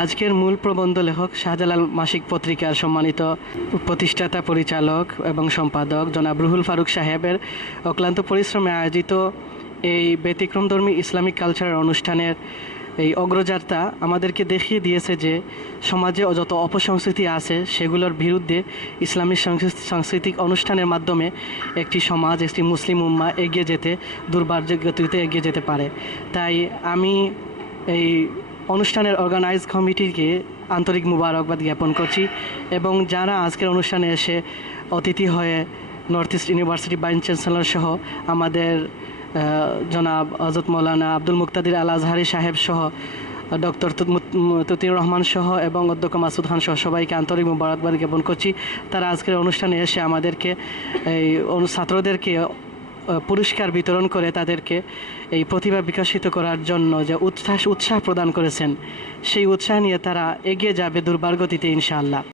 আজকের মূল প্রবন্ধ লেখক শাহজালাল মাসিক পত্রিকার সম্মানিত প্রতিষ্ঠাতা পরিচালক এবং সম্পাদক জনাব রুহুল ফারুক সাহেবের অক্লান্ত পরিশ্রমে আয়োজিত এই ব্যতিক্রমধর্মী ইসলামিক কালচারের অনুষ্ঠানের এই অগ্রযাত্রা আমাদেরকে দেখিয়ে দিয়েছে যে সমাজে যত অপসংস্কৃতি আছে সেগুলোর বিরুদ্ধে ইসলামিক সাংস্কৃতিক অনুষ্ঠানের মাধ্যমে একটি সমাজ, একটি মুসলিম উম্মাহ এগিয়ে যেতে, দুর্ভাগ্যতে এগিয়ে যেতে পারে। তাই আমি এই অনুষ্ঠানের অর্গানাইজ কমিটিকে আন্তরিক মুবারকবাদ জ্ঞাপন করছি এবং যারা আজকের অনুষ্ঠানে এসে অতিথি হয়ে north east university vice chancellor সহ আমাদের জনাব হযরত মৌলানা আব্দুল মুক্তাদির আল আজহারি সাহেব সহ ডক্টর ততিউর রহমান সহ এবং অধ্যক্ষ মাসুদ খান সহ সবাইকে আন্তরিক মুবারকবাদ জ্ঞাপন করছি। তারা আজকের অনুষ্ঠানে এসে আমাদেরকে এই ছাত্রদেরকে পুরস্কার বিতরণ করে তাদেরকে এই প্রতিভা বিকশিত করার জন্য যে উৎসাহ প্রদান করেছেন, সেই উৎসাহ নিয়ে তারা এগিয়ে যাবে দুর্বার গতিতে ইনশাআল্লাহ।